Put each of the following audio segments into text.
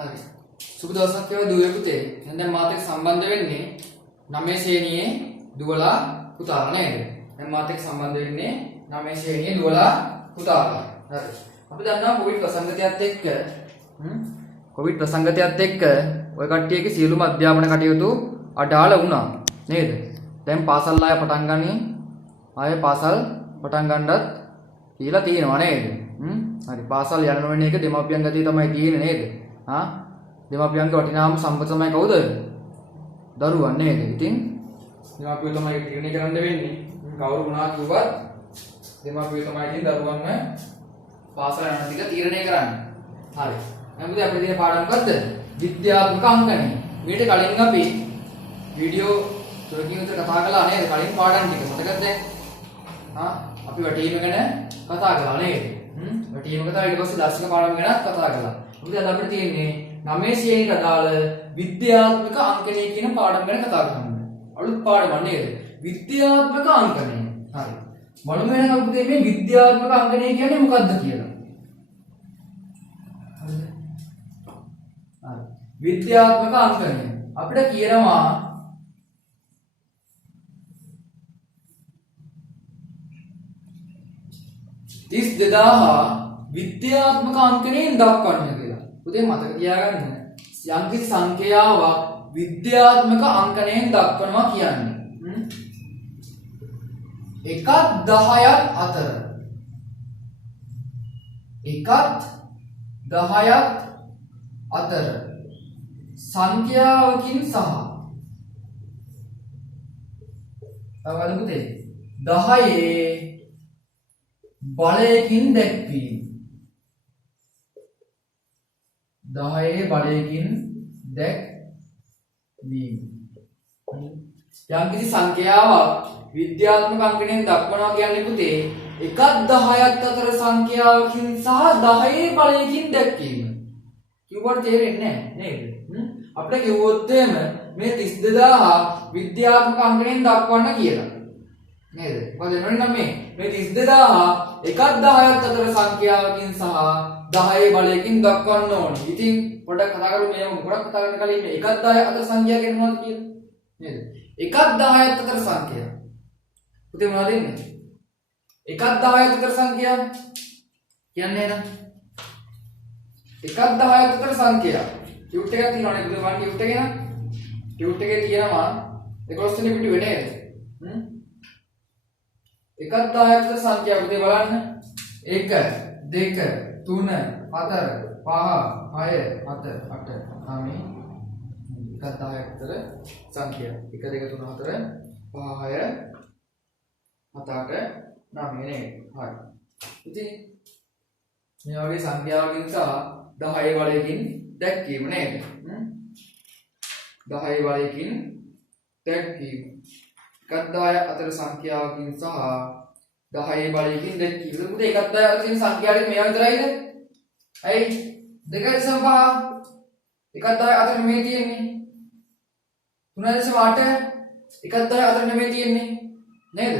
හරි. සුබ දවසක් වේවා දුවේ පුතේ. දැන් මාත් එක්ක සම්බන්ධ වෙන්නේ 9 ශ්‍රේණියේ දුවලා පුතාලා නේද? දැන් මාත් එක්ක සම්බන්ධ වෙන්නේ 9 ශ්‍රේණියේ දුවලා පුතාලා. හරි. අපි දන්නවා කොවිඩ් ප්‍රසංගතයත් එක්ක කොවිඩ් ප්‍රසංගතයත් එක්ක ඔය කට්ටියගේ සියලුම අධ්‍යාපන කටයුතු අඩාල වුණා නේද? දැන් පාසල් ආය පටන් ගන්නේ ආයේ පාසල් පටන් ගන්නත් කියලා තියෙනවා නේද? හරි පාසල් යන නොවන එක දෙමාපියන් ගතිය තමයි තියෙන්නේ නේද? දෙමාපියන්ගේ වටිනාම සම්පත තමයි කවුද? දරුවන් නේද? ඉතින් දෙමාපියෝ තමයි තීරණය කරන්න වෙන්නේ. කවුරු වුණා කිව්වත් දෙමාපියෝ තමයි ඉතින් දරුවන්ව පාසල යන ටික තීරණය කරන්නේ. හරි. එහෙනම් අපි දින පාඩම් මොකද්ද? විද්‍යාත්මක අංකණය. මීට කලින් අපි වීඩියෝ තුනකින් විතර කතා කළා නේද? කලින් පාඩම් ටික මතකද? අපි වැටීම ගැන කතා කළා නේද? වැටීම කතා ඊට පස්සේ දර්ශන පාඩම් ගැන කතා කළා. මොකද අද අපිට තියෙන්නේ 9 ශ්‍රේණියට අදාළ විද්‍යාත්මක අංකණය කියන පාඩම් ගැන කතා කරන්න. අලුත් පාඩමක් නේද? විද්‍යාත්මක අංකණය. හරි. බලමු එහෙනම් අපිට මේ විද්‍යාත්මක අංකණය කියන්නේ මොකක්ද කියලා. හරිද? හරි. විද්‍යාත්මක අංකණය අපිට කියනවා තිස් 2000 විද්‍යාත්මක අංකණයෙන් දක්වන්න කියලා. පුතේ මතක තියාගන්න. යම්කිසි සංඛ්‍යාවක් විද්‍යාත්මක අංකණයෙන් දක්වනවා කියන්නේ. එකත් 10ක් අතර. එකත් 10ක් අතර සංඛ්‍යාවකින් සහ තවද පුතේ 10 බලයකින් දැක්වීම. 10 බලයකින් දැක්වීම. යම්කිසි සංඛ්‍යාවක් විද්‍යාත්මක අංකණයෙන් දක්වනවා කියන්නේ පුතේ එකත් 10ක් අතර සංඛ්‍යාවකින් සහ 10 බලයකින් දැක්වීම. කිව්වට තේරෙන්නේ නැහැ නේද? අපිට කිව්වොත් එහෙම මේ 32000 විද්‍යාත්මක අංකණයෙන් දක්වන්න කියලා. නේද? මොකද එනවනේ මේ 32000 එකත් 10ක් අතර සංඛ්‍යාවකින් සහ 10 බලයකින් දක්වන්න ඕනේ. ඉතින් පොඩ්ඩක් කතා කරමු මේ මොකක්ද කතා කරන්න කලින් මේ එකත් 10 අතර සංඛ්‍යාව කියන්නේ මොනවද කියලා. නේද? එකත් 10ක් අතර සංඛ්‍යාව. පුතේ මොනවද එන්නේ? එකත් 10ක් අතර සංඛ්‍යාව කියන්නේ නේද? එකත් 10ක් අතර සංඛ්‍යාව. ටියුට් එකක් තියෙනවනේ පුතේ වань ටියුට් එකේ නේද? ටියුට් එකේ තියෙනවා 11 වෙනි පිටුවේ නේද? එකත් 10ක් අතර සංඛ්‍යාව පුතේ බලන්න. 1 2 3 4 5 6 7 8 9 එකත් 10ක් අතර සංඛ්‍යාව. 1 2 3 4 5 6 7 8 9 නේද? හරි. ඉතින් මේ වගේ සංඛ්‍යාවකින් සහ 10 බලයකින් දැක්වීම නේද? 10 බලයකින් දැක්වීම. එකත් 10 අතර සංඛ්‍යාවකින් සහ 10 බලයකින් දැක්වීම. මොකද එකත් 10 අතර තියෙන සංඛ්‍යාවලින් මේවා විතරයිද? ඇයි 2.5 එකත් 10 අතර මේ තියෙන්නේ 3.8 එකත් 10 අතර නෙමෙයි තියෙන්නේ නේද?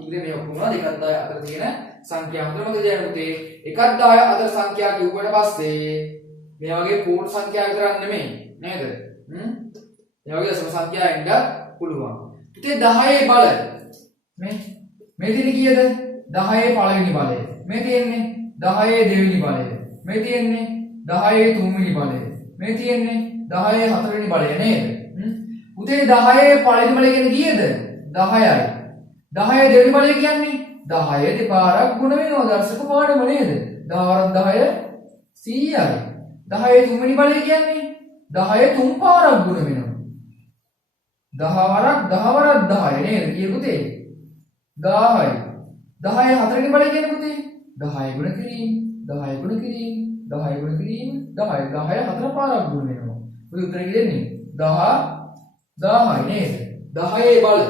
ඉතින් මේ ඔක්කොම එකත් 10 අතර තියෙන සංඛ්‍යා හතර මොකද කියන්නේ පුතේ? එකත් 10 අතර සංඛ්‍යා කිව්වට පස්සේ මේ වගේ පූර්ණ සංඛ්‍යා විතරක් නෙමෙයි නේද? මේ වගේ දශම සංඛ්‍යා එන්න පුළුවන්. පුතේ 10 බල මේ තියෙන්නේ කීයද? 10 පළවෙනි බලය. මේ තියෙන්නේ 10 දෙවෙනි බලය. මේ තියෙන්නේ 10 තුන්වෙනි බලය. මේ තියෙන්නේ 10 හතරවෙනි බලය නේද? පුතේ 10 පළවෙනි බලය කියන්නේ කීයද? 10යි. 10 දෙවෙනි බලය කියන්නේ 10 දෙපාරක් ගුණ වෙනවා දර්ශක පාඩම නේද? 10 10 100යි. 10 තුන්වෙනි බලය කියන්නේ 10 තුන් පාරක් ගුණ වෙනවා. 10 වරක් 10 නේද? කිය පුතේ 10යි. 10 හතරවෙනි බලය කියන්නේ පුතේ 10 ගුණ කිරීම 10 ගුණ කිරීම 10 ගුණ කිරීම 10 10 හතර පාරක් ගුණ වෙනවා. ඔය උත්තරේ දෙන්නේ 10යි නේද? 10 බල.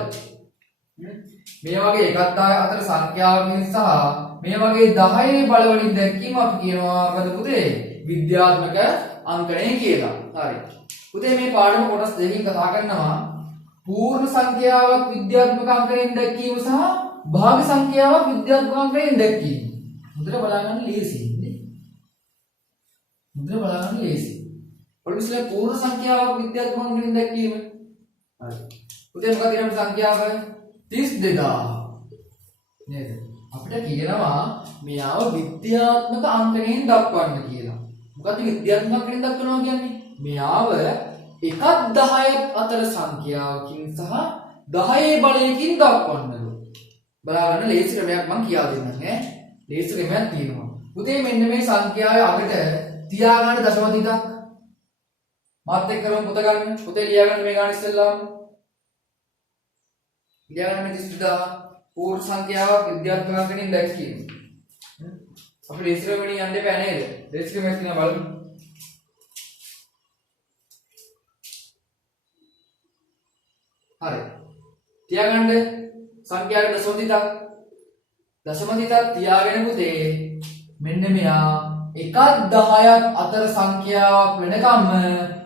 මේ වගේ එකත් 10 අතර සංඛ්‍යාවකින් සහ මේ වගේ 10 බල වලින් දැක්වීම අපි කියනවා මොකද පුතේ? විද්‍යාත්මක අංකණය කියලා. හරි. පුතේ මේ පාඩම කොටස් දෙකකින් කතා කරනවා පූර්ණ සංඛ්‍යාවක් විද්‍යාත්මක අංකණයෙන් දැක්වීම සහ භාග සංඛ්‍යාවක් විද්‍යාත්මක අංකණයෙන් දැක්වීම. මුදල බලාගන්න ලේසියි නේ. මුදල බලාගන්න ලේසියි. බලමු ඉස්සෙල්ලා පූර්ණ සංඛ්‍යාවක් විද්‍යාත්මක අංකයෙන් දැක්වීම. හරි. පුතේ මොකක්ද ඊළඟ සංඛ්‍යාව? 32000 නේද? අපිට කියනවා මෙයාව විද්‍යාත්මක අංකයෙන් දක්වන්න කියලා. මොකද්ද විද්‍යාත්මක අංකයෙන් දක්වනවා කියන්නේ? මෙයාව 1 10 අතර සංඛ්‍යාවකින් සහ 10 බලයකින් දක්වන්නලු. බලන්න ලේසි ක්‍රමයක් මම කියා දෙන්නම් ඈ. ලේසි ක්‍රමයක් තියෙනවා. පුතේ මෙන්න මේ සංඛ්‍යාවේ අගට තියාගන්න දශම තිතක්. මාත් එක්ක කරමු පුත ගන්න. පුතේ ලියාගන්න මේ ගාන ඉස්සෙල්ලාම. ලියාගන්න මේ 30000 පූර්ණ සංඛ්‍යාවක් විද්‍යාත්මක අංකයෙන් දැක්කීම. අපි ලේසි ක්‍රමෙන් යන්න එපා නේද? ලේසි ක්‍රමයක් තියෙනවා බලමු. හරි. තියාගන්න සංඛ්‍යාවක දශම තිතක් තියාගෙන පුතේ මෙන්න මෙයා 1 10ක් අතර සංඛ්‍යාවක් වෙනකම්ම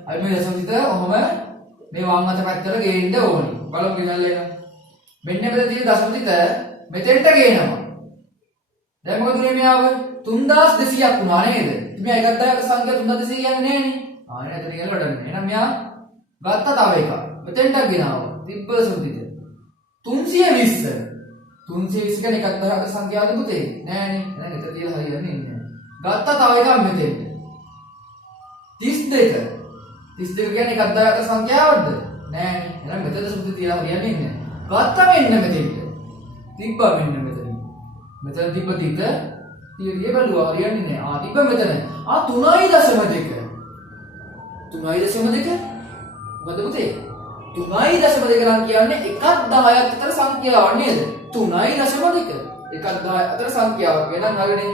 අපි මේ දශම තිත ඔහොම මේ වම් අත පැත්තට ගේන්න ඕනේ. බලමු ගෙනල්ලා එන්න. මෙන්න මෙතන තියෙන දශම තිත මෙතෙන්ට ගේනවා. දැන් මොකද උනේ මෙයාව 3200ක් වුණා නේද? ඉතින් මෙයා 1 10ක සංඛ්‍යාව 3200 කියන්නේ නෑනේ. ආයෙත් අතන ගිහලා වැඩන්නේ. එහෙනම් මෙයා ගත්ත තව එකක්. මෙතෙන්ට ගෙනාවා. තිබ්බ දශම තිත 320 320 කියන්නේ 1 10ක සංඛ්‍යාවද පුතේ? නෑනේ. එහෙනම් එතන තියලා හරියන්නේ නැහැ. ගත්තා තව එකක් මෙතෙන්ට 32 32 කියන්නේ 1 10ක සංඛ්‍යාවක්ද? නෑනේ. එහෙනම් මෙතන සුද්ධ තියලා හරියන්නේ නැහැ. ගත්තා මෙන්න මෙතෙන්ට තිබ්බා මෙන්න මෙතන. මෙතන තිබ්බ තිත තියලිය බලුවා හරියන්නේ නැහැ. ආ තිබ්බ මෙතන. ආ 3.2 3.2 මොකද පුතේ? 3.2 නම් කියන්නේ 1 10ක් අතර සංඛ්‍යාවක් නේද? 3.2 1 10 අතර සංඛ්‍යාවක් වෙනනම් හරිනේ.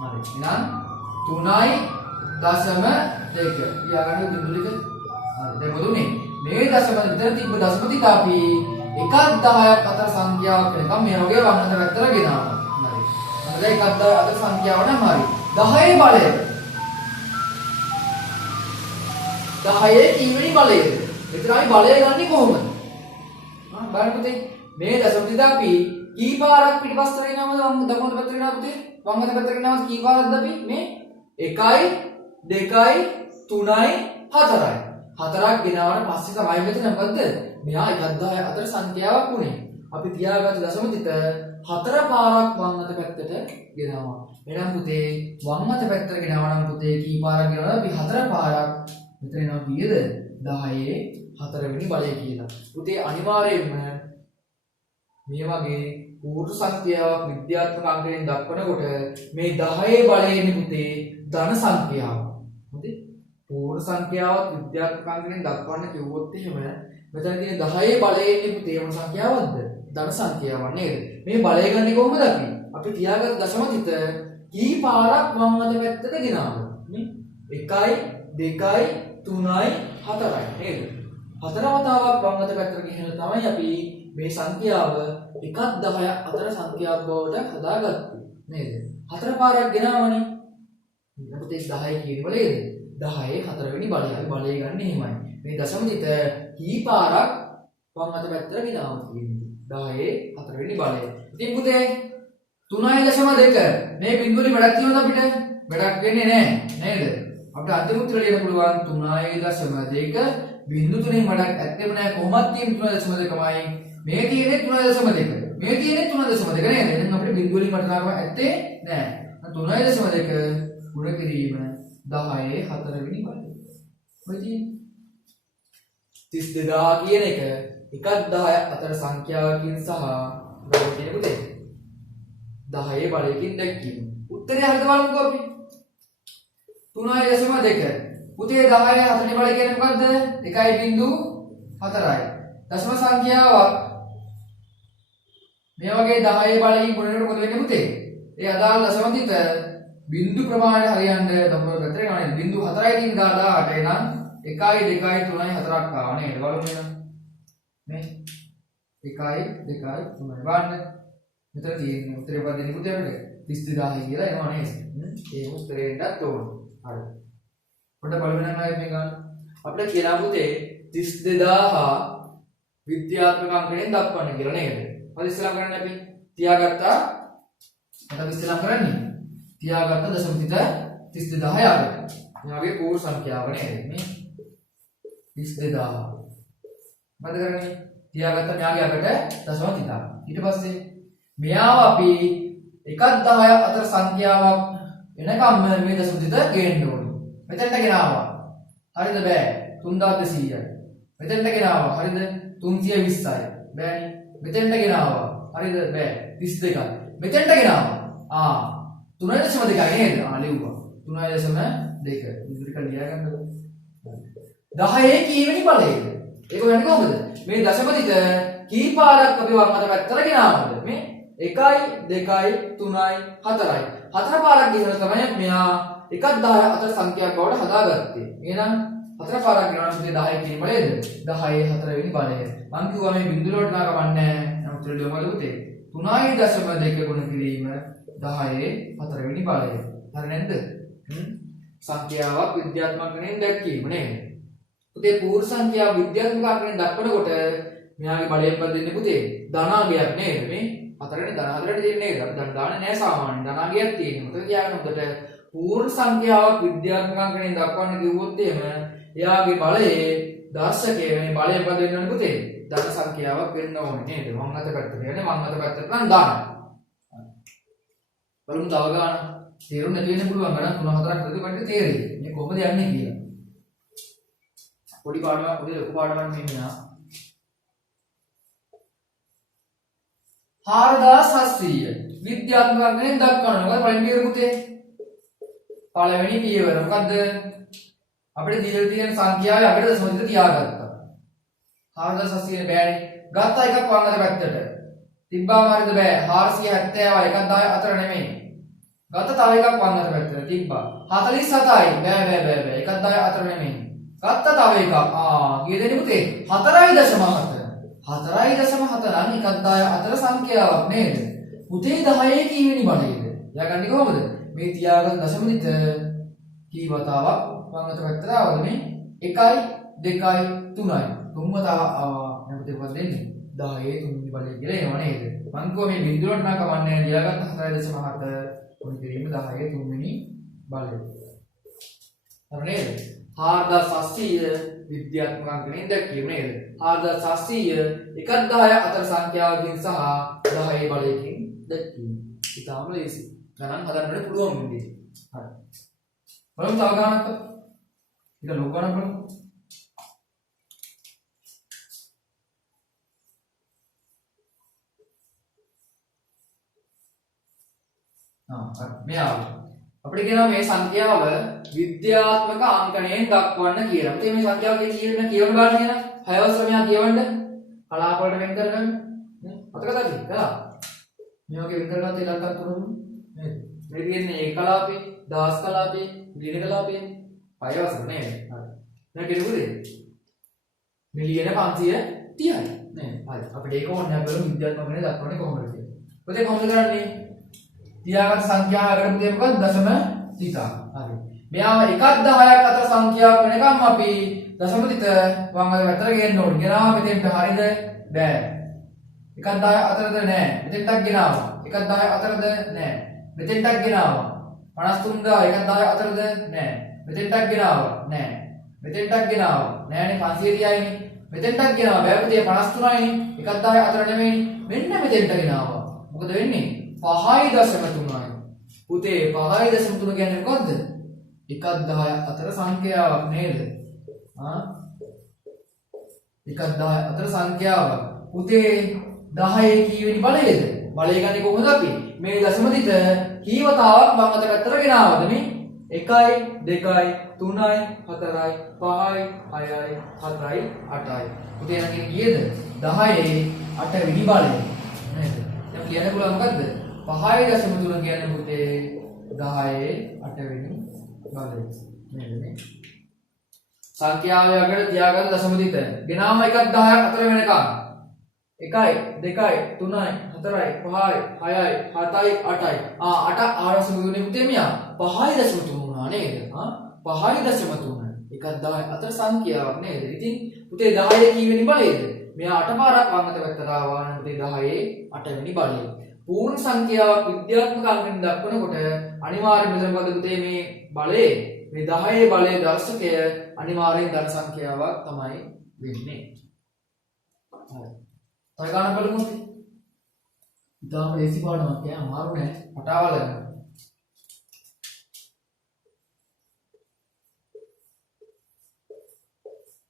හරි. එහෙනම් 3.2 ලියාගන්න බිඳු ටික. හරි. දැන් මොදුනේ මේ දශම විතර තිබ්බ දශම ටික අපි 1 10ක් අතර සංඛ්‍යාවක් වෙනකම් මේ වගේ වම් අත පැත්තට ගෙනාවා. හරි. හරි 1 10 අතර සංඛ්‍යාව නම් හරි. 10 බලය 10 කීවෙනි බලයද? එතන අපි බලය ගන්නේ කොහොමද? බලන්න පුතේ මේ දශම ටික අපි කී පාරක් පිටිපස්සට ගෙනාවද දකුණට පැත්තට ගෙනාවද පුතේ? වම් අත පැත්තට ගෙනාවද කී පාරක්ද අපි? මේ 1යි 2යි 3යි 4යි. 4ක් ගෙනාවට පස්සේ තමයි මෙතන මොකද්ද? මෙහා 1 10 අතර සංඛ්‍යාවක් උනේ. අපි තියාගත්ත දශම තිත 4 පාරක් වම් අත පැත්තට ගෙනාවා. එහෙනම් පුතේ වම් අත පැත්තට ගෙනාවා නම් පුතේ කී පාරක් ගෙනාවද? අපි 4 පාරක්. මෙතන එනවා කීයද? 10 4 වෙනි බලය කියලා. පුතේ අනිවාර්යයෙන්ම මේ වගේ පූර්ණ සංඛ්‍යාවක් විද්‍යාත්මක අංකයෙන් දක්වනකොට මේ 10 බලයෙන් පුතේ ධන සංඛ්‍යාව. හරිද? පූර්ණ සංඛ්‍යාවක් විද්‍යාත්මක අංකයෙන් දක්වන්න කිව්වොත් එහෙම මෙතන තියෙන 10 බලයෙන් පුතේ මොන සංඛ්‍යාවක්ද? ධන සංඛ්‍යාවක් නේද? මේ බලය ගන්නේ කොහොමද අපි? අපි තියාගත්ත දශම තිත කී පාරක් වම් අත පැත්තට ගෙනාවද? නේ? 1යි 2යි 3යි 4යි නේද? 4 වතාවක් වම් අත පැත්තට ගෙනලා තමයි අපි මේ සංඛ්‍යාව 1 10ක් අතර සංඛ්‍යාවක් බවට හදාගත්තේ නේද? 4 පාරක් ගෙනාවනේ. ඊට පස්සේ 10 කියන බලයේද? 10 4 වෙනි බලය. අපි බලය ගන්න එහෙමයි. මේ දශම තිත කී පාරක් වම් අත පැත්තට ගෙනාවද කියන්නේ? 10 4 වෙනි බලය. ඉතින් පුතේ 3.2 මේ බිඳුවලින් වැඩක් තියෙනවද අපිට? වැඩක් වෙන්නේ නැහැ නේද? අපිට අන්තිම උත්තර ලියන්න පුළුවන් 3.2 බිඳු තුනෙන් වැඩක් ඇත්තෙම නැහැ. කොහොමද තියෙන්නේ 3.2මයි. මේ තියෙන්නේ 3.2. මේ තියෙන්නේ 3.2 නේද? එහෙනම් අපිට බිඳු වලින් වටනාවක් ඇත්තේ නැහැ. 3.2 ගුණ කිරීම 10 4 වෙනි බලය. ඔය තියෙන්නේ 32000 කියන එක 1 10 අතර සංඛ්‍යාවකින් සහ බලය කියන පුතේ 10 බලයකින් දැක්වීම. උත්තරය හරිද බලමුකෝ අපි. 3.2 පුතේ 10 4 බලය කියන්නේ මොකද්ද? 1.4යි. දශම සංඛ්‍යාවක් මේ වගේ 10 බලයෙන් ගුණනකොට මොකද වෙන්නේ පුතේ? ඒ අදාළ දශම තිත බිඳු ප්‍රමාණය හරියන්න දකුණට පැත්තට යනවා නේද? බිඳු 4යි තියෙන 18 එනම් 1යි 2යි 3යි 4ක් ආවා නේද? බලමු එහෙනම්. මේ 1යි 2යි 3යි බලන්න. මෙතන තියෙන උත්තරේ මොකක්ද දෙන්නේ පුතේ අපිට? 32000 කියලා එනවා නේද? ඒ උත්තරේටත් ඕන. හරි. පොඩ්ඩක් බලන්න නම් ආයෙත් මේ ගන්න. අපිට කියලා පුතේ 32000 විද්‍යාත්මක අංකයෙන් දක්වන්න කියලා නේද? හරි ඉස්සෙල්ලා කරන්නේ අපි තියාගත්තා. මට ඉස්සෙල්ලා කරන්නේ. තියාගත්ත දශම තිත 32000 යට. මේ වගේ පූර්ණ සංඛ්‍යාව නේද මේ 32000 මොකද කරන්නේ තියාගත්ත මෙයාගේ අකට දශම තිතා ඊට පස්සේ මෙයාව අපි 1/10 අතර සංඛ්‍යාවක් එනකම් මේ දශම තිත ගේන්න ඕනේ මෙතෙන්ට ගෙනාවා හරිද බෑ 3200යි මෙතෙන්ට ගෙනාවා හරිද 320යි බෑනේ මෙතෙන්ට ගෙනාවා හරිද බෑ 32යි මෙතෙන්ට ගෙනාවා 3.2යි නේද ලියුවා 3.2 ඉදිරියට ලියා ගන්නකො 10 කීවෙනි බලයේද ඒක වෙන්නේ කොහොමද මේ දශමදිත කී පාරක් අපි වම් අත පැත්තට ගෙනාවද මේ 1 2 3 4යි 4 පාරක් ගිහලා තමයි මෙයා 1/10 අතර සංඛ්‍යාවක් බවට හදාගත්තේ එහෙනම් 4 පාරක් ගෙනාවම 10 කීවෙනි බලයේද 10 4 වෙනි බලය මම කිව්වා මේ බිඳුව වලට නා කමන්නේ නැහැ උත්තර ලියමු පුතේ 3.2 ගුණ කිරීම 10 4 වෙනි බලය හරි නැද්ද සංඛ්‍යාවක් විද්‍යාත්මක ගණනෙන් දැක්වීම නේද පුතේ පූර්ණ සංඛ්‍යාව විද්‍යාත්මක අංකයෙන් දක්වනකොට මෙයාගේ බලයෙන් බදින්නේ පුතේ ධනාගයක් නේද මේ 4නේ ධන 4ට දෙන්නේ නේද අපි ධන දාන්නේ නැහැ සාමාන්‍යයෙන් ධනාගයක් තියෙනවා මොකද කියාගෙන උඩට පූර්ණ සංඛ්‍යාවක් විද්‍යාත්මක අංකයෙන් දක්වන්න කිව්වොත් එහෙම එයාගේ බලයේ දර්ශකයේ මේ බලයෙන් බදින්න ඕනේ පුතේ ධන සංඛ්‍යාවක් වෙන්න ඕනේ නේද වම් අත පැත්තට යන්නේ වම් අත පැත්තට නම් දාන්න බලමු තව ගන්න තේරුම් නැති වෙන්න පුළුවන් ගණන් 3 4ක් හදලා කඩේ තේරෙයි මේ කොහොමද යන්නේ කියලා පොඩි පාඩමක් පොඩි ලොකු පාඩමක් මෙන්න 4700 විද්‍යාත්මක අංකයෙන් දක්වනවා පළවෙනි පියවර පුතේ පළවෙනි පියවර මොකද්ද අපිට දීලා තියෙන සංඛ්‍යාවේ අපිට දශම දෙක තියාගත්තා 4700 බෑනේ ගත්තා එකක් වම් අත පැත්තට තිබ්බාම හරිද බෑ 470 1/10 අතර නෙමෙයි ගත්ත තව එකක් වම් අත පැත්තට තිබ්බා 47යි බෑ 1/10 අතර නෙමෙයි ගත්ත තව එකක් කීයද එන්නේ පුතේ 4.7 4.7 නම් 1/10 අතර සංඛ්‍යාවක් නේද පුතේ 10 කීවෙනි බලයේද එයාගන්නේ කොහොමද මේ තියාගත් දශම දිට කී වතාවක් වම් අත පැත්තට ආවද මේ 1යි 2යි 3යි තුන් වතාවක් ආවා මම දෙපොත් දෙන්නේ 10 තුන්වෙනි බලය කියලා එනවා නේද මං කිව්වා මේ බිඳුවට නම් කමන්නේ ලියාගත්ත 4.7 උන් කිරීම 10 තුන්වෙනි බලය හරි නේද 4700 විද්‍යාත්මක අංකයෙන් දැක්වීම නේද 4700 1/10 අතර සංඛ්‍යාවකින් සහ 10 බලයකින් දැක්වීම ඉතාලම ලේසි ගණන් හදන්න පුළුවන් වෙන්නේ හරි බලමු තව ගණනක් ඒක ලොකු ගණනක් බලමු මෙයාව අපිට කියනවා මේ සංඛ්‍යාව විද්‍යාත්මක අංකණයෙන් දක්වන්න කියලා. ඉතින් මේ සංඛ්‍යාව කියවන්න බලන්න කියන 6 ශ්‍රමයක් කියවන්න කලාප වලට වෙන් කරගන්න. මතක තත්ති කලා. මේ වගේ වෙන් කරගත්ත ඉලක්කයක් තුනම නේද? මේ කියන්නේ ඒ කලාපේ, දාස් කලාපේ, ගින කලාපේ 6 වසර නේද? හරි. දැන් කෙනෙකුද? මිලියන 530යි නේද? හරි. අපිට ඒක ඕනේ නැහැ බලමු විද්‍යාත්මක අංකණය දක්වන්නේ කොහොමද කියලා. ඔතේ කොහොමද කරන්නේ? තියාගත් සංඛ්‍යාවකට පුතේ මොකක්ද දශම තිතා. හරි. මෙයාම 1/10ක් අතර සංඛ්‍යාවක් වෙනකම් අපි දශම තිත වම් අත පැත්තට ගේන්න ඕනේ. ගෙනාවා මෙතෙන්ට හරියද? බෑ. 1/10 අතරද නෑ. මෙතෙන්ටක් ගෙනාවා. 1/10 අතරද නෑ. මෙතෙන්ටක් ගෙනාවා. 53000 1/10 අතරද නෑ. මෙතෙන්ටක් ගෙනාවා. නෑ. මෙතෙන්ටක් ගෙනාවා. නෑනේ 530යිනේ. මෙතෙන්ටක් ගෙනාවා. බෑ පුතේ 53යිනේ. 1/10 අතර නෙමෙයි. මෙන්න මෙතෙන්ට ගෙනාවා. මොකද වෙන්නේ? 5.3යි. පුතේ 5.3 කියන්නේ මොකද්ද? 1/10 අතර සංඛ්‍යාවක් නේද? 1/10 අතර සංඛ්‍යාවක්. පුතේ 10 කීවෙනි බලයේද? බලය ගන්නේ කොහොමද අපි? මේ දශම දිට කීවතාවක් වම් අත පැත්තට ගෙනාවද මේ? 1යි 2යි 3යි 4යි 5යි 6යි 7යි 8යි. පුතේ නම් කීයද? 10 8 වෙනි බලය නේද? දැන් කියන්න පුළුවන් මොකද්ද? 5.3 කියන්නේ පුතේ 10 8 වෙනි බලය නේද මේ සංඛ්‍යාවයකට තියාගන්න දශම දිට ගෙනාම 1/10ක් අතර වෙනකම් 1යි 2යි 3යි 4යි 5යි 6යි 7යි 8යි 8 පුතේ මෙයා 5.3 වුණා නේද 5.3 1/10 අතර සංඛ්‍යාවක් නේද ඉතින් පුතේ 10 කීවෙනි බලයේද මෙයා 8 පාරක් වම් අත පැත්තට ආවා නම් පුතේ 10 8 වෙනි බලය පූර්ණ සංඛ්‍යාවක් විද්‍යාත්මක අංකයෙන් දක්වනකොට අනිවාර්යයෙන්ම මෙතන මොකද පුතේ මේ බලය මේ 10 බලයේ දර්ශකය අනිවාර්යෙන් ධන සංඛ්‍යාවක් තමයි වෙන්නේ. හරි. තව ගණන් බලමු. ඉතාලම ලේසි පාඩමක් නෑ අමාරු නෑ පටාවල ගන්න.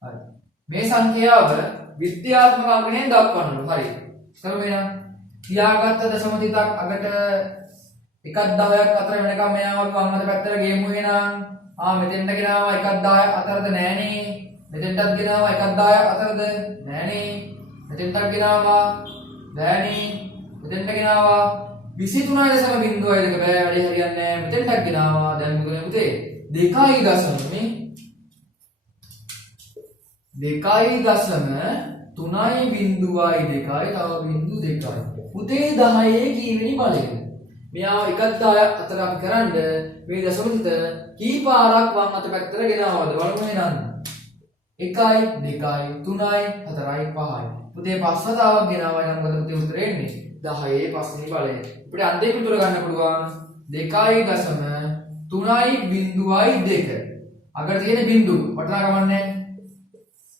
හරි. මේ සංඛ්‍යාව විද්‍යාත්මක අංකයෙන් දක්වන්නලු. හරි. කරමු එහෙනම්. තියාගත්ත දශම තිතක් අගට 1ක් 10ක් අතර වෙනකම් මෙයාව වම් අත පැත්තට ගේමු එහෙනම්. මෙතෙන්ට ගෙනාවා 1ක් 10ක් අතරද නෑනේ. මෙතෙන්ටත් ගෙනාවා 1ක් 10ක් අතරද නෑනේ. මෙතෙන්ටත් ගෙනාවා නෑනේ. මෙතෙන්ට ගෙනාවා 23.02 බෑ වැඩි හරියන්නේ නෑ. මෙතෙන්ටත් ගෙනාවා දැන් මොකද පුතේ 2.3 බිඳුවයි 2යි තව බිඳු 2යි. පුතේ 10 කීවෙනි බලයද? මෙයාව 1ක් 10ක් අතර අපි කරන්න මේ දශම තිත කී පාරක් වම් අත පැත්තට ගෙනාවද බලමු එහෙනම්. 1යි 2යි 3යි 4යි 5යි. පුතේ පස්වතාවක් ගෙනාවා නම් මොකද පුතේ උත්තරේ එන්නේ? 10 පස්වෙනි බලය. අපිට අන්තිම පිටුර ගන්න පුළුවන් 2.3.2. අගට තියෙන බිඳුව වටනා ගමන්නේ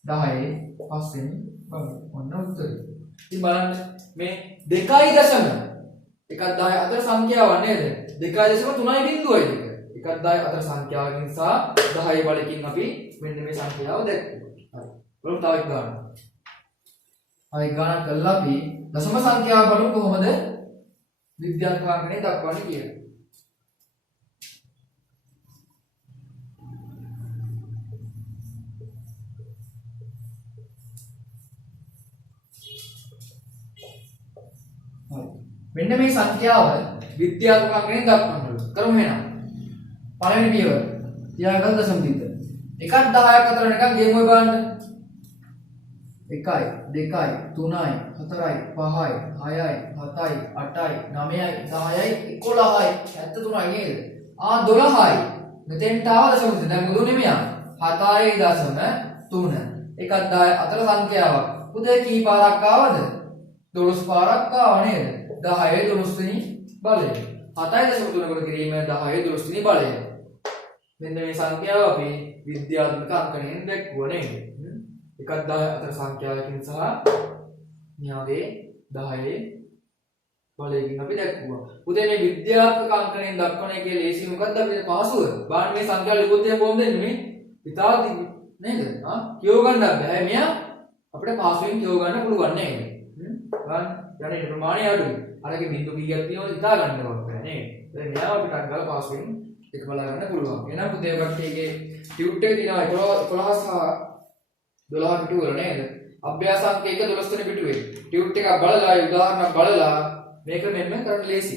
10 පස්වෙනි බලය. ඔන්න උත්තරේ. ඉතින් බලන්න මේ 2.1 10 අතර සංඛ්‍යාවක් නේද? 2.3 බිඳුවයි දෙක. 1 10 අතර සංඛ්‍යාවකින් සහ 10 බලකින් අපි මෙන්න මේ සංඛ්‍යාව දැක්කා. හරි. බලමු තව එක ගන්න. හරි ගණන් කළා අපි දශම සංඛ්‍යාව බලමු කොහොමද විද්‍යාත්මක අංකණය දක්වන්නේ කියලා. මෙන්න මේ සංඛ්‍යාව විද්‍යාත්මක අංකයෙන් දක්වන්න කරමු එහෙනම්. පළවෙනි පියවර තියාගන්න දශම තිත 1ක් 10ක් අතර නිකන් ගේමු බලන්න. 1යි 2යි 3යි 4යි 5යි 6යි 7යි 8යි 9යි 10යි 11යි 73යි නේද? 12යි. මෙතෙන්ට ආව දශම තිත. දැන් මොකද උනේ මෙයා? 7.3. 1ක් 10 අතර සංඛ්‍යාවක්. පුතේ කී පාරක් ආවද? 12 පාරක් ආවා නේද? 10 12 වෙනි බලය. 7.3 කිරීම 10 12 වෙනි බලය. මෙන්න මේ සංඛ්‍යාව අපි විද්‍යාත්මක අංකණයෙන් දැක්වුවා නේද? 1ක් 10 අතර සංඛ්‍යාවකින් සහ මෙයාගේ 10 බලයකින් අපි දැක්වුවා. පුතේ මේ විද්‍යාත්මක අංකණයෙන් දක්වන එකේ ලේසි මොකද්ද අපිට පහසුව? බලන්න මේ සංඛ්‍යාව ලියුවොත් එහෙම කොහොමද එන්නේ මේ? ඉතාලි නේද? කියව ගන්න බෑ. මෙයා අපිට පහසුවෙන් කියව ගන්න පුළුවන් නේද? බලන්න යන්නේ ප්‍රමාණය අඩුයි. අරගේ බිඳු කීයක් තියෙනවද හිතා ගන්නවත් බෑ නේද? දැන් මෙයා අපිට අංගල පහසුවෙන් එක බලා ගන්න පුළුවන්. එහෙනම් පුතේ කට්ටියගේ ටියුට් එකේ තියෙනවා 11 සහ 12 පිටු වල නේද? අභ්‍යාස අංක 1 12 වෙනි පිටුවේ. ටියුට් එකක් බලලා උදාහරණයක් බලලා මේක මෙන්න කරන්න ලේසි.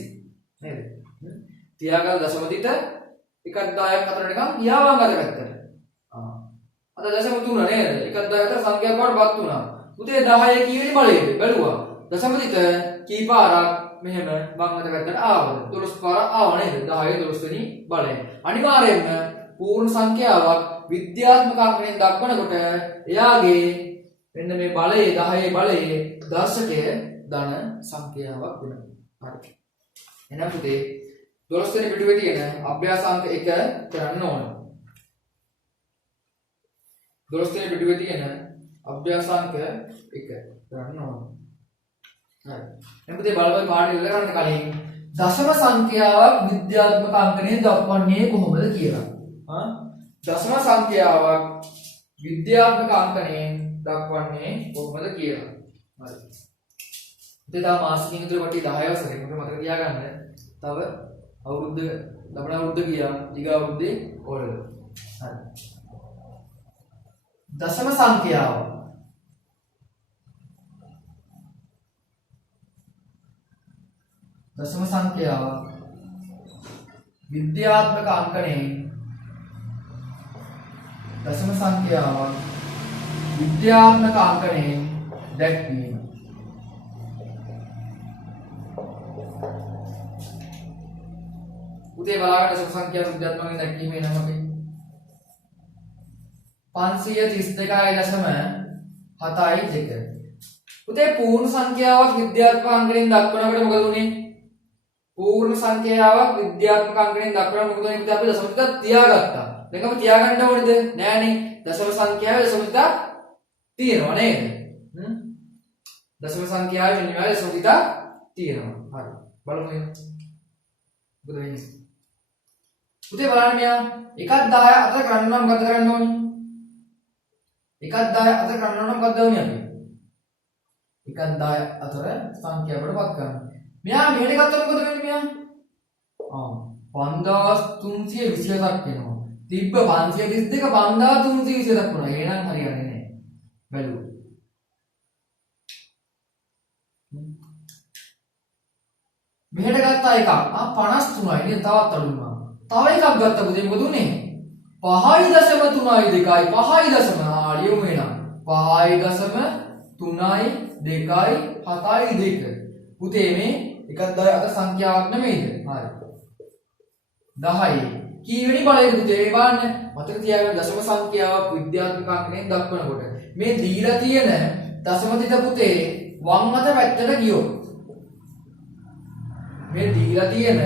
නේද? තියාගන්න දශම තිත 1ක් 10ක් අතර නිකන් පියාවන් අත පැත්තට. අද දශම 3 නේද? 1ක් 10 අතර සංඛ්‍යාවක් වඩපත් වුණා. පුතේ 10 කීවෙනි බලයේද? බැලුවා. දශම තිත කී පාරක් මෙහෙම වම් අත පැත්තට ආවද? 12 පාරක් ආව නේද? 10 12 වෙනි බලය. අනිවාර්යයෙන්ම පූර්ණ සංඛ්‍යාවක් විද්‍යාත්මක අංකයෙන් දක්වනකොට එයාගේ මෙන්න මේ බලයේ 10 බලයේ දර්ශකය ධන සංඛ්‍යාවක් වෙනවා. හරි. එහෙනම් පුතේ 12 වෙනි පිටුවේ තියෙන අභ්‍යාසාංක 1 කරන්න ඕන. 12 වෙනි පිටුවේ තියෙන අභ්‍යාසාංක 1 කරන්න ඕන. හරි. එහෙනම් පුතේ බලපන් පාඩම ඉවර කරන්න කලින් දශම සංඛ්‍යාවක් විද්‍යාත්මක අංකණයෙන් දක්වන්නේ කොහොමද කියලා. දශම සංඛ්‍යාවක් විද්‍යාත්මක අංකණයෙන් දක්වන්නේ කොහොමද කියලා. හරි. ඉතින් තා මාසිකින් විතර වටි 10 වසරේ මොකද මතක තියාගන්න. තව අවුරුද්ද ලබන අවුරුද්ද ගියා. ඊගා අවුරුද්දේ ඕලෙවල්. හරි. දශම සංඛ්‍යාව දශම සංඛ්‍යාව විද්‍යාත්මක අංකණයෙන් දශම සංඛ්‍යාව විද්‍යාත්මක අංකණයෙන් දැක්වීම. උදේ බලන්න දශම සංඛ්‍යාව විද්‍යාත්මකයෙන් දැක්වීමේ නම අපි 532.72. උදේ පූර්ණ සංඛ්‍යාවක් විද්‍යාත්මක අංකණයෙන් දක්වනකොට මොකද උනේ? පූර්ණ සංඛ්‍යාවක් විද්‍යාත්මක අංකයෙන් දක්වන මොකද මේ පුතේ අපි දශම තිතක් තියාගත්තා. දැන් අපි තියාගන්න ඕනේද? නෑනේ. දශම සංඛ්‍යාවේ දශම තිතක් තියෙනවා නේද? දශම සංඛ්‍යාවේ ශුන්‍යවායේ දශම තිතක් තියෙනවා. හරි. බලමු එහෙනම්. මොකද වෙන්නේ? පුතේ බලන්න මෙයා 1 10 අතර කරන්න නම් මොකද කරන්න ඕනේ? 1 10 අතර කරන්න නම් මොකද වෙන්නේ අපි? 1 10 අතර සංඛ්‍යාවට පත් කරන්න. මෙයා මෙහෙට ගත්තොත් මොකද වෙන්නේ මෙයා? 5327ක් වෙනවා. තිබ්බ 532 5327ක් වුණා. එහෙනම් හරියන්නේ නැහැ. බැලුවා. මෙහෙට ගත්තා එකක් 53යි නේද? තවත් අඩු වුණා. තව එකක් ගත්තා පුතේ මොකද උනේ? 5.32යි 5.7 ලියමු එහෙනම්. 5.3යි 2යි 7යි 2. පුතේ මේ 1 10 අතර සංඛ්‍යාවක් නෙමෙයිද? හරි. 10යි. කීවෙනි බලයේද පුතේ මේ බලන්න. මතක තියාගන්න දශම සංඛ්‍යාවක් විද්‍යාත්මක අංකයෙන් දක්වනකොට මේ දීලා තියෙන දශම තිත පුතේ වම් අත පැත්තට ගියොත් මේ දීලා තියෙන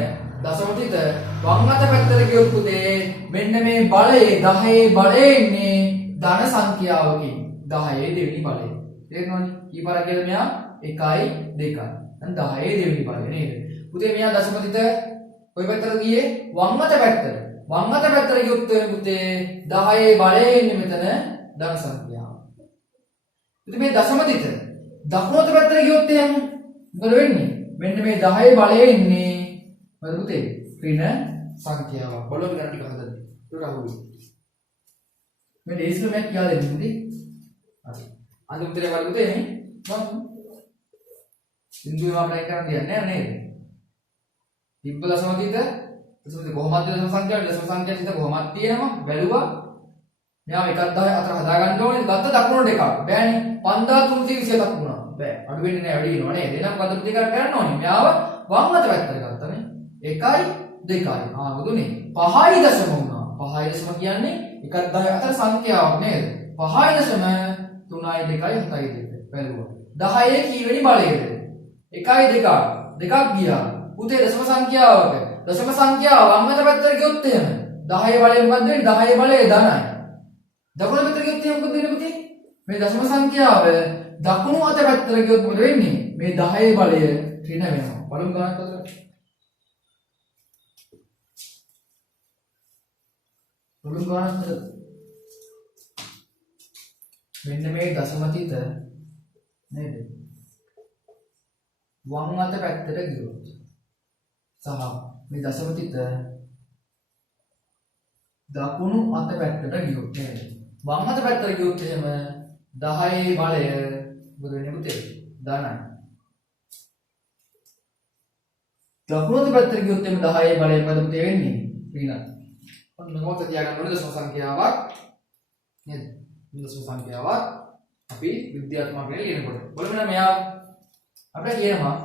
දශම තිත වම් අත පැත්තට ගියොත් පුතේ මෙන්න මේ බලයේ 10 බලයේ ඉන්නේ ධන සංඛ්‍යාවකින් 10 දෙවෙනි බලය. තේරෙනවනේ? කීපාරක් කියලා මෙයා 1යි 2යි. දැන් 10 දෙවෙනි බලය නේද? පුතේ මෙයා දශම තිත කොයි පැත්තට ගියේ? වම් අත පැත්තට. වම් අත පැත්තට ගියොත් පුතේ 10 බලයේ ඉන්නේ මෙතන ධන සංඛ්‍යාව. ඉතින් මේ දශම තිත දකුණු අත පැත්තට ගියොත් එහෙනම් මොකද වෙන්නේ? මෙන්න මේ 10 බලයේ ඉන්නේ මොකද පුතේ? ඍණ සංඛ්‍යාවක්. බලන්න ගන්න ටික හදන්න. ඒක අහුයි. මේ දේශන මම කියලා දෙන්න පුතේ. හරි. අන්තිම උත්තරේ වල පුතේ නේ. මම සින්දුවේ මම ලයින් කරන් දෙන්නේ නැහැ නේද? තිබ්බ දශම තිත කොහොමද දශම සංඛ්‍යාව දශම සංඛ්‍යාව තිත කොහොමද තියෙනවා? බැලුවා. මෙයා 1 10 අතර හදා ගන්න ඕනේ. ගත්ත දකුණට එකක්. බෑනේ. 5327ක් වුණා. බෑ. අඩු වෙන්නේ නැහැ වැඩි වෙනවා නේද? එහෙනම් මොකද පුතේ කරන්න ඕනේ? මෙයාව වම් අත පැත්තට ගත්තා නේ. 1යි 2යි. මොකදුනේ? 5යි දශම වුණා. 5යි දශම කියන්නේ 1 10 අතර සංඛ්‍යාවක් නේද? 5යි දශම 3යි 2යි 7යි 2. බැලුවා. 10 කීවෙනි බලයේද? 1යි 2යි. දෙකක් ගියා. පුතේ දශම සංඛ්‍යාවක දශම සංඛ්‍යාව වම් අත පැත්තට ගියොත් එහෙම 10 බලය මොකද්ද වෙන්නේ? 10 බලය ධනයි. දකුණු පැත්තට ගියොත් එහෙම මොකද වෙන්නේ පුතේ? මේ දශම සංඛ්‍යාව දකුණු අත පැත්තට ගියොත් මොකද වෙන්නේ? මේ 10 බලය ඍණ වෙනවා. බලමු ගණන් කරලා. බලමු ගණන් කරලා. මෙන්න මේ දශම තිත නේද? වම් අත පැත්තට ගියොත් සහ මේ දශම තිත දකුණු අත පැත්තට ගියොත් නේද? වම් අත පැත්තට ගියොත් එහෙම 10 බලය මොකද වෙන්නේ පුතේ? ධනයි. දකුණු අත පැත්තට ගියොත් එහෙම 10 බලය මොකද පුතේ වෙන්නේ? ඍණයි. ඔන්න මොකද තියාගන්න ඕනේ දශම සංඛ්‍යාවක් නේද? දශම සංඛ්‍යාවක් අපි විද්‍යාත්මක අංකයෙන් ලියනකොට. බලමු මෙයා අපිට කියනවා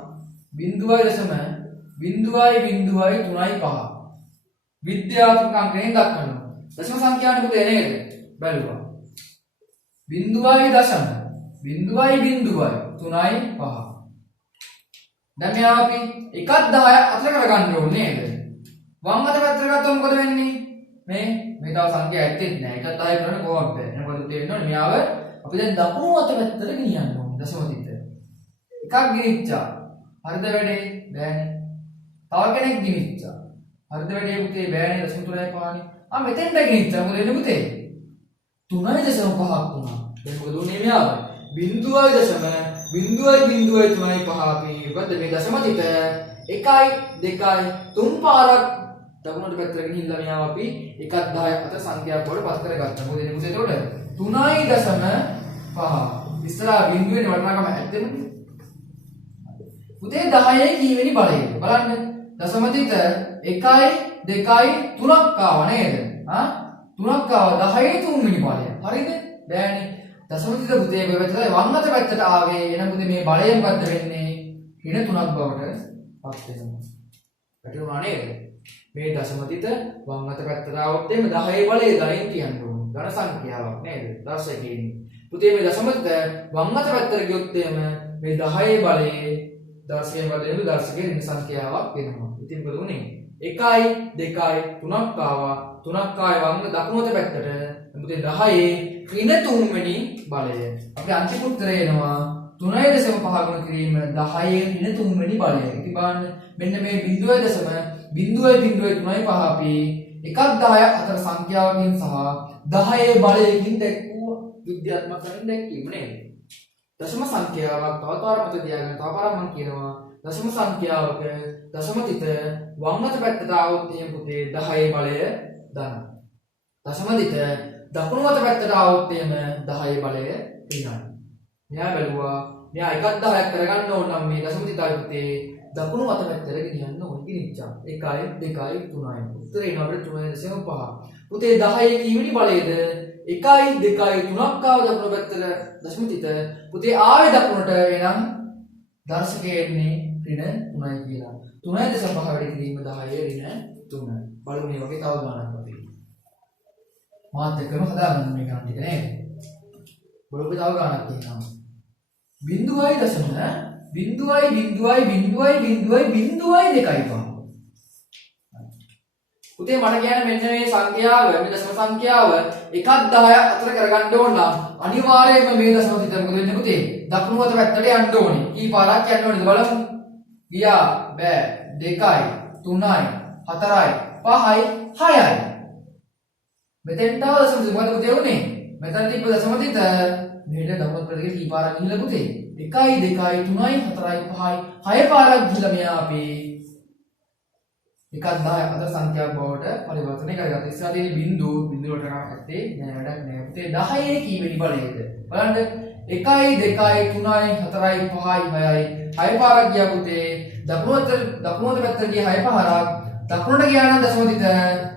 0.0.3.5 විද්‍යාත්මක අංකයෙන් දක්වනවා. දශම සංඛ්‍යාවේ පුතේ නේද? බැලුවා. 0.0.3.5 දැන් මෙයා අපි 1 10 අතර කරගන්න ඕනේ නේද? වම් අත පැත්තට ගත්තොත් මොකද වෙන්නේ? මේ තව සංඛ්‍යා ඇත්තෙත් නෑ. 1 10 කරන්නේ කොහොමද? එහෙනම් තේරෙන්න ඕනේ මෙයාව අපි දැන් දකුණු අත පැත්තට ගෙනියන්න ඕනේ දශම තිත. එකක් ගිනිච්චා. හරිද වැඩේ? බෑනේ. තව කෙනෙක් ගිනිච්චා. හරිද වැඩේ පුතේ? බෑනේ දශම 3යි 5නේ. මෙතෙන්ට ගිනිච්චා. මොකද වෙන්නේ පුතේ? 3.5ක් වුණා. දැන් මොකද උනේ මෙයාව? 0.0.3.5 අපි මොකද මේ දශම තිත 1යි 2යි 3 පාරක් දකුණට පැත්තට ගෙනිහිල්ලා මෙයාව අපි 1 10 අතර සංඛ්‍යාවක් වලට පත් කරගත්තා. මොකද එන්නේ පුතේ එතකොට 3.5 ඉස්සරහා බිඳුවේ වටිනාකම ඇත්තෙම පුතේ 10 කීවෙනි බලයේද? බලන්න. දශම තිත 1යි 2යි 3ක් ආවා නේද? 3ක් ආවා 10 තුන්වෙනි බලය. හරිද? බෑනේ. දශම තිත පුතේ කොයි පැත්තටද? වම් අත පැත්තට ආවේ. එහෙනම් පුතේ මේ බලය මොකද්ද වෙන්නේ? ඍණ 3ක් බවට පත් වෙනවා. වැටුණා නේද? මේ දශම තිත වම් අත පැත්තට ආවොත් එimhe 10 බලය ධනෙන් කියන්න ඕනේ. ධන සංඛ්‍යාවක් නේද? 10 කියන්නේ. පුතේ මේ දශම තිත වම් අත පැත්තට ගියොත් එimhe මේ 10 බලයේ දර්ශකයෙන් වදිනු දර්ශකයේ ඍණ සංඛ්‍යාවක් වෙනවා. ඉතින් මොකද උනේ? 1යි 2යි 3ක් ආවා. 3ක් ආයේ වංග දකුණු අත පැත්තට. මොකද 10 ඍණ 3 වෙනි බලය. අපි අන්තිම උත්තරය එනවා 3.5 ගුණ කිරීම 10 ඍණ 3 වෙනි බලය. ඉතින් බලන්න මෙන්න මේ 0.0.3.5 අපි 1-10 අතර සංඛ්‍යාවකින් සහ 10 බලයකින් දැක්වුවා. විද්‍යාත්මක වශයෙන් දැක්වීම නේද? දශම සංඛ්‍යාවක් තව පාරකට තියාගෙන තව පාරක් මම කියනවා. දශම සංඛ්‍යාවක දශම තිත වම් අත පැත්තට આવොත් එහෙම පුතේ 10 බලය ධන. දශම තිත දකුණු අත පැත්තට આવොත් එහෙම 10 බලය ඍණයි. මෙයා බැලුවා මෙයා 1-10ක් කරගන්න ඕන නම් මේ දශම තිතයි පුතේ දකුණු අත පැත්තට ගෙනියන්න ඕන කිනිච්චා. 1යි 2යි 3යි. උත්තරේ එනවා අපිට 3.5. පුතේ 10 කීවෙනි බලයේද? 1යි 2යි 3ක් ආව දකුණු පැත්තට දශම තිත. පුතේ ආවේ දකුණට එනම් දර්ශකයේ එන්නේ ඍණ 3යි කියලා. 3.5 වැඩි කිරීම 10 ඍණ 3. බලමු මේ වගේ තව ගණනක් අපි. මාත් එක්කම හදාගන්න මේ ගණන් ටික නේද? බලමු තව ගණනක් තියෙනවා. බිංදුවයි දශම බිංදුවයි 2.5. පුතේ මට කියන්න මෙන්න මේ සංඛ්‍යාව මේ දශම සංඛ්‍යාව 1-10 අතර කරගන්න ඕන නම් අනිවාර්යයෙන්ම මේ දශම තිත මොකද වෙන්නේ පුතේ? දකුණු අත පැත්තට යන්න ඕනේ. කී පාරක් යන්න ඕනේද බලමු. ගියා බෑ 2යි 3යි 4යි 5යි 6යි. මෙතෙන්ට ආව දශම තිත මොකද පුතේ උනේ? මෙතන තිබ්බ දශම තිත මෙහෙට දකුණු පැත්තට කී පාරක් ගිහිල්ලා පුතේ? 1යි 2යි 3යි 4යි 5යි 6 පාරක් ගිහිල්ලා මෙයා අපි 1-10 අතර සංඛ්‍යාවක් බවට පරිවර්තනය කරගත්තා. ඉස්සරහ තියෙන බිංදුව වලට නම් ඇත්තේ නෑ වැඩක් නෑ. පුතේ 10 කීවෙනි බලයේද? බලන්න 1යි 2යි 3යි 4යි 5යි 6යි 6 පාරක් ගියා පුතේ. දකුණු අත පැත්තට ගිය 6 පාරක්. දකුණට ගියා නම් දශම තිත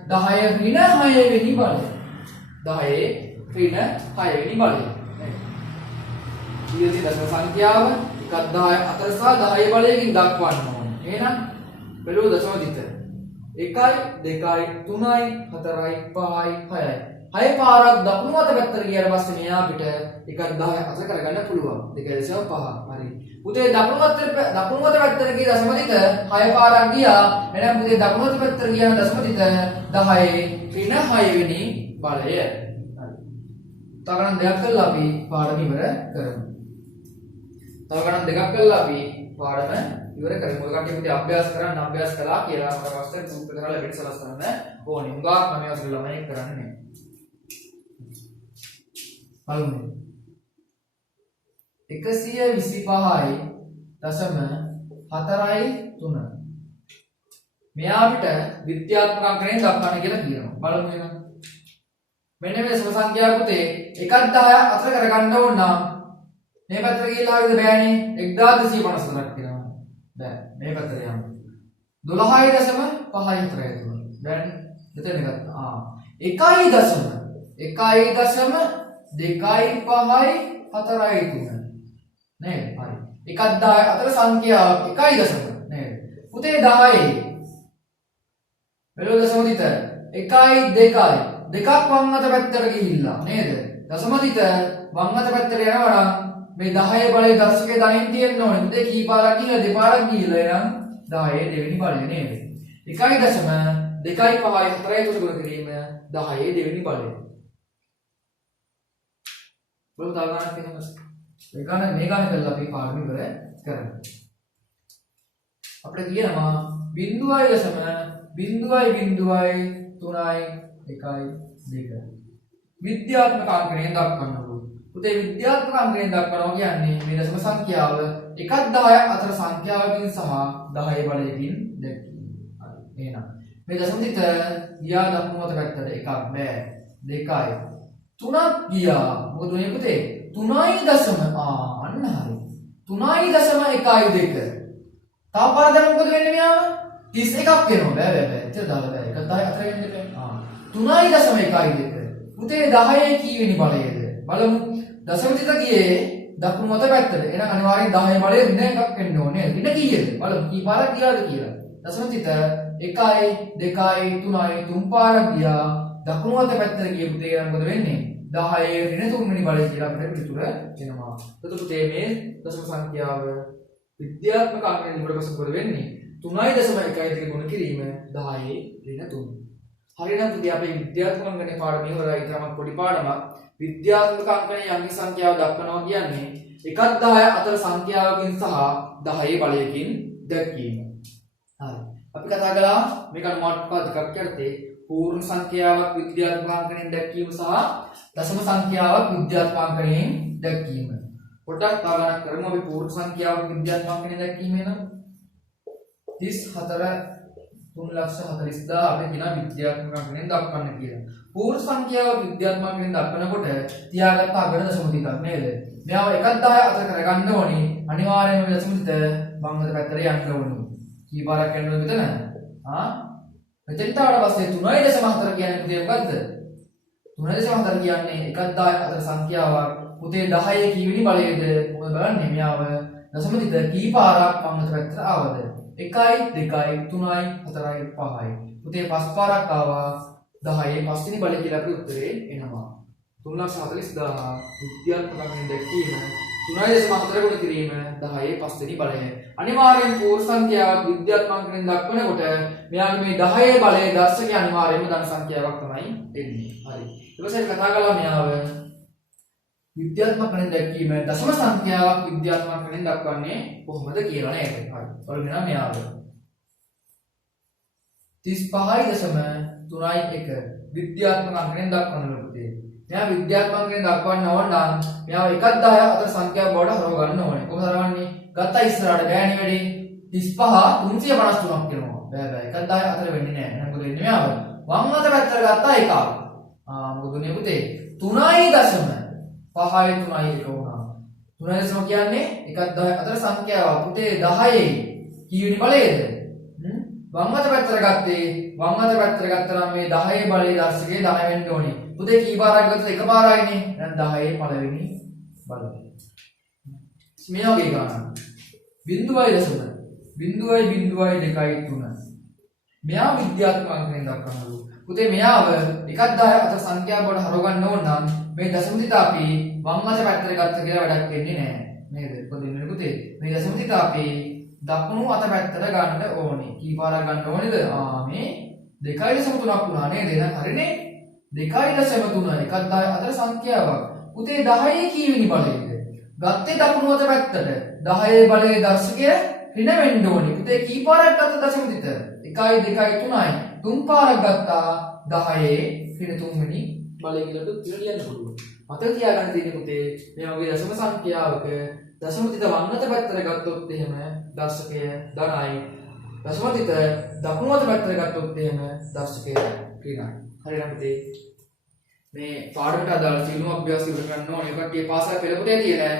10 ඍණ 6 වෙනි බලය. 10 ඍණ 6 වෙනි බලය. ඊයේ දශම සංඛ්‍යාව 1-10 අතර සහ 10 බලයකින් දක්වන්න ඕනේ. එහෙනම් බැලුව දශම තිත 1යි 2යි 3යි 4යි 5යි 6යි 6 පාරක් දකුණු අත පැත්තට ගියාට පස්සේ මෙයා අපිට 1-10 අතර කරගන්න පුළුවන් 2.5 හරි පුතේ දකුණු අත පැත්තට ගිය දශම තිත 6 පාරක් ගියා එහෙනම් පුතේ දකුණු අත පැත්තට ගියා දශම තිත 10 ඍණ 6 වෙනි බලය හරි තව ගණන් දෙකක් කරලා අපි පාඩම ඉවර කරමු තව ගණන් දෙකක් කරලා අපි පාඩම ඉවර කරමු. ඔය කට්ටිය පුතේ අභ්‍යාස කළා කියලා මම අවස්ථාවේ ගෲප් එක කරලා වෙනස ලස්සනම ඕනේ. උගාක් මම අවශ්‍ය ළමයි කරන්නේ නැහැ. බලමු. 125යි දශම 4යි 3. මෙයා අපිට විද්‍යාත්මක අංකණයෙන් දක්වන්න කියලා කියනවා. බලමු එහෙනම්. මෙන්න මේ සම සංඛ්‍යාව පුතේ 1-10 අතර කරගන්න ඕන නම් මේ පැත්තට ගිහලා ආවිද බෑනේ 1254ක් තියෙනවා. බෑ මේ පැත්තට යන්න 12.5 4යි බෑනේ මෙතන ගත්තා 1.2.5යි 4යි 3 නේද හරි 1-10 අතර සංඛ්‍යාව 1.0 නේද පුතේ 10 මෙලෝ දශම තිත 1යි 2යි දෙකක් වම් අත පැත්තට ගිහිල්ලා නේද දශම තිත වම් අත පැත්තට යනවා නම් මේ 10 බලයේ දර්ශකයේ දණින් තියෙන්න ඕනේ. පුතේ කී පාරක් ගිහලා දෙපාරක් ගිහලා එනම් 10 දෙවෙනි බලය නේද? 1.2.5 4යි 3 ගුණ කිරීම 10 දෙවෙනි බලය. බලමු තව ගණනක් තියෙනවා. මේ ගණන කරලා අපි පාඩම ඉවර කරමු. අපිට කියනවා 0.0.3.1.2 විද්‍යාත්මක අංකණයෙන් දක්වන්න ඕනේ. පුතේ විද්‍යාත්මක අංකයෙන් දක්වනවා කියන්නේ මේ දශම සංඛ්‍යාව 1-10 අතර සංඛ්‍යාවකින් සහ 10 බලයකින් දැක්වීම. හරි. එහෙනම් මේ දශම තිත ගියා දකුණු අත පැත්තට එකක් බෑ. 2යි 3ක් ගියා. මොකද උනේ පුතේ? 3යි දශම අන්න හරි. 3යි දශම 1යි 2. තව පාරකට මොකද වෙන්නේ මෙයාම? 31ක් වෙනවා. බෑ. එච්චර දාලා බෑ. 1-10 අතර වෙන්නේ බෑ. 3යි දශම 1යි 2. පුතේ 10 කීවෙනි බලයේද? බලමු. දශම තිත ගියේ දකුණු අත පැත්තට. එහෙනම් අනිවාර්යෙන් 10 බලයේ ඍණ එකක් වෙන්න ඕනේ. ඍණ කීයද? බලමු. කී පාරක් ගියාද කියලා. දශම තිත 1යි 2යි 3යි 3 පාරක් ගියා. දකුණු අත පැත්තට ගිය පුතේ මොකද වෙන්නේ? 10 ඍණ 3 වෙනි බලය කියලා අපිට පිටුර එනවා. එතකොට පුතේ මේ දශම සංඛ්‍යාව විද්‍යාත්මක අංකයෙන් මුල පසු මොකද වෙන්නේ? 3.1 ගුණ කිරීම 10 ඍණ 3. හරිනම් පුතේ අපේ විද්‍යාත්මක අංකනේ පාඩම ඉවරයි. ඊටම පොඩි පාඩමක්. විද්‍යාත්මක අංකනේ යම් සංඛ්‍යාව දක්වනවා කියන්නේ 1-10 අතර සංඛ්‍යාවකින් සහ 10 බලයකින් දැක්වීම. හරි. අපි කතා කළා මේක අනුමානපද දෙකක් යටතේ පූර්ණ සංඛ්‍යාවක් විද්‍යාත්මක අංකණයෙන් දැක්වීම සහ දශම සංඛ්‍යාවක් විද්‍යාත්මක අංකණයෙන් දැක්වීම. පොඩ්ඩක් පාගණන් කරමු අපි පූර්ණ සංඛ්‍යාවක් විද්‍යාත්මක අංකණයෙන් දැක්වීම එන 34,3,40,000 අපි කියන විද්‍යාත්මක අංකණයෙන් දක්වන්න කියලා. පූර්ණ සංඛ්‍යාවක් විද්‍යාත්මක අංකණයෙන් දක්වනකොට තියාගත්ත අගන දශම තිතක් නේද? මෙයාව 1-10 අතර කරගන්න ඕනේ. අනිවාර්යයෙන්ම මේ දශම තිත බංගත පැත්තට යන්න ඕනේ. කී පාරක් යන්න ඕනේ මෙතන? මෙතෙන්ට ආවට පස්සේ 3.4 කියන්නේ පුතේ මොකද්ද? 3.4 කියන්නේ 1-10 අතර සංඛ්‍යාවක්. පුතේ 10 කීවෙනි බලයේද? මොකද බලන්නේ මෙයාව දශම තිත කී පාරක් බංගත පැත්තට ආවද? 1 2 3 4 5යි. පුතේ 5 පාරක් ආවා 10 පස්වෙනි බලය කියලා අපේ උත්තරේ එනවා. 3,40,000 විද්‍යාත්මක අංකයෙන් දැක්වීම 3.4 ගුණ කිරීම 10 පස්වෙනි බලය. අනිවාර්යෙන් පූර්ණ සංඛ්‍යාවක් විද්‍යාත්මක අංකයෙන් දක්වනකොට මෙයාගේ මේ 10 බලයේ දර්ශකය අනිවාර්යයෙන්ම ධන සංඛ්‍යාවක් තමයි එන්නේ. හරි. ඊට පස්සේ කතා කළා මෙයාව විද්‍යාත්මක අංකයෙන් දැක්වීම දශම සංඛ්‍යාවක් විද්‍යාත්මක අංකයෙන් දක්වන්නේ කොහොමද කියලා නේද? හරි. බලමු මෙයාව 35.31 විද්‍යාත්මක අංකයෙන් දක්වන්න පුතේ. මෙයා විද්‍යාත්මක අංකයෙන් දක්වන්න ඕන නම් මෙයාව 1-10 අතර සංඛ්‍යාව බවට හරව ගන්න ඕනේ. කොහොමද හරවන්නේ? ගත්තා ඉස්සරහට ගෑණි වැඩි 35 353ක් වෙනවා. බෑ 1-10 අතර වෙන්නේ නැහැ. එහෙනම් මොකද වෙන්නේ මෙයාව? වම් අත පැත්තට ගත්තා එකක්. මොකද උනේ පුතේ? 3.5යි 3යි වුණා. 3.5 කියන්නේ 1-10 අතර සංඛ්‍යාව. පුතේ 10යි කීවෙනි බලයේද? වම් අත පැත්තට ගත්තේ වම් අත පැත්තට ගත්තා නම් මේ 10 බලයේ දර්ශකයේ 10 වෙන්න ඕනේ. පුතේ කී පාරක් ගත්තද? එක පාරයිනේ. එහෙනම් 10 පළවෙනි බලය. මේ වගේ ගන්න. 0.0.2.3. මෙයා විද්‍යාත්මක අංකයෙන් දක්වනලු. පුතේ මෙයාව 1-10 අතර සංඛ්‍යාව බවට හරව ගන්න ඕන නම් මේ දශම තිත අපි වම් අත පැත්තට ගත්ත කියලා වැඩක් වෙන්නේ නැහැ. නේද? කොහොමද වෙන්නේ පුතේ? මේ දශම තිත අපි දකුණු අත පැත්තට ගන්න ඕනේ. කී පාරක් ගන්න ඕනේද? මේ 2.3ක් වුණා නේද? එහෙනම් හරිනේ. 2.3 1-10 අතර සංඛ්‍යාවක්. පුතේ 10 කීවෙනි බලයේද? ගත්තේ දකුණු අත පැත්තට. 10 බලයේ දර්ශකය ඍණ වෙන්න ඕනේ. පුතේ කී පාරක් ගත්ත දශම තිත? 1 2 3යි. 3 පාරක් ගත්තා 10 ඍණ 3 වෙනි බලය කියලා ලියන්න පුළුවන්. මතක තියාගන්න තියෙන්නේ පුතේ මේ වගේ දශම සංඛ්‍යාවක දශම තිත වම් අත පැත්තට ගත්තොත් එහෙම දර්ශකය ධනයි. දශම තිත දකුණු අත පැත්තට ගත්තොත් එහෙම දර්ශකය ඍණයි. හරියටම පුතේ මේ පාඩමට අදාළ සියලුම අභ්‍යාස ඉවර කරන්න ඕනේ. කට්ටිය පාසල් පෙළ පොතේ තියෙන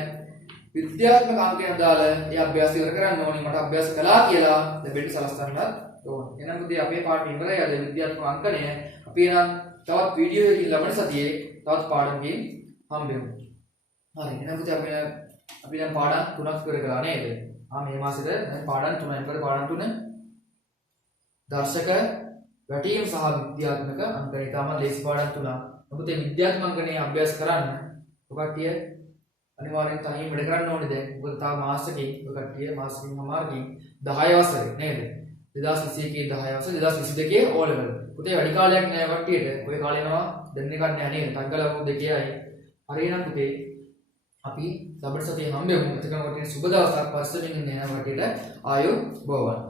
විද්‍යාත්මක අංකයන් අදාළ ඒ අභ්‍යාස ඉවර කරන්න ඕනේ. මට අභ්‍යාස කළා කියලා ලැබෙන්න සලස්වන්නත් ඕනේ. එහෙනම් පුතේ අපේ පාඩම ඉවරයි. අද විද්‍යාත්මක අංකණය අපි නම් තවත් වීඩියෝ එකකින් ලබන සතියේ තවත් පාඩමකින් හම්බෙමු. හරි. එහෙනම් පුතේ අපි දැන් පාඩම් 3ක් ඉවර කරා නේද? මේ මාසෙද දැන් පාඩම් 3යි. මොකද පාඩම් 3 දර්ශක වැටීම් සහ විද්‍යාත්මක අංකණය තමයි ලේසි පාඩම් 3ක්. මොකද මේ විද්‍යාත්මක අංකණය අභ්‍යාස කරන්න ඔය කට්ටිය අනිවාර්යෙන් තනියම වැඩ කරන්න ඕනේ දැන්. මොකද තාම මාසෙකින් ඔය කට්ටිය මාසෙකින් හමාරකින් 10 වසරේ නේද? 2021 10 වසරේ 2022 ඕ ලෙවල්. පුතේ වැඩි කාලයක් නෑ කට්ටියට. ඔය කාලේ යනවා දෙන්න එකක් නෑ නේද? තංගල අවුරුදු 2යි. හරියනම් පුතේ අපි ලබන සතියේ හම්බෙමු. එතකම ඔයාලට සුබ දවසක් පස්සෙන් ඉන්නේ නැහැ කට්ටියට ආයු බෝවන්.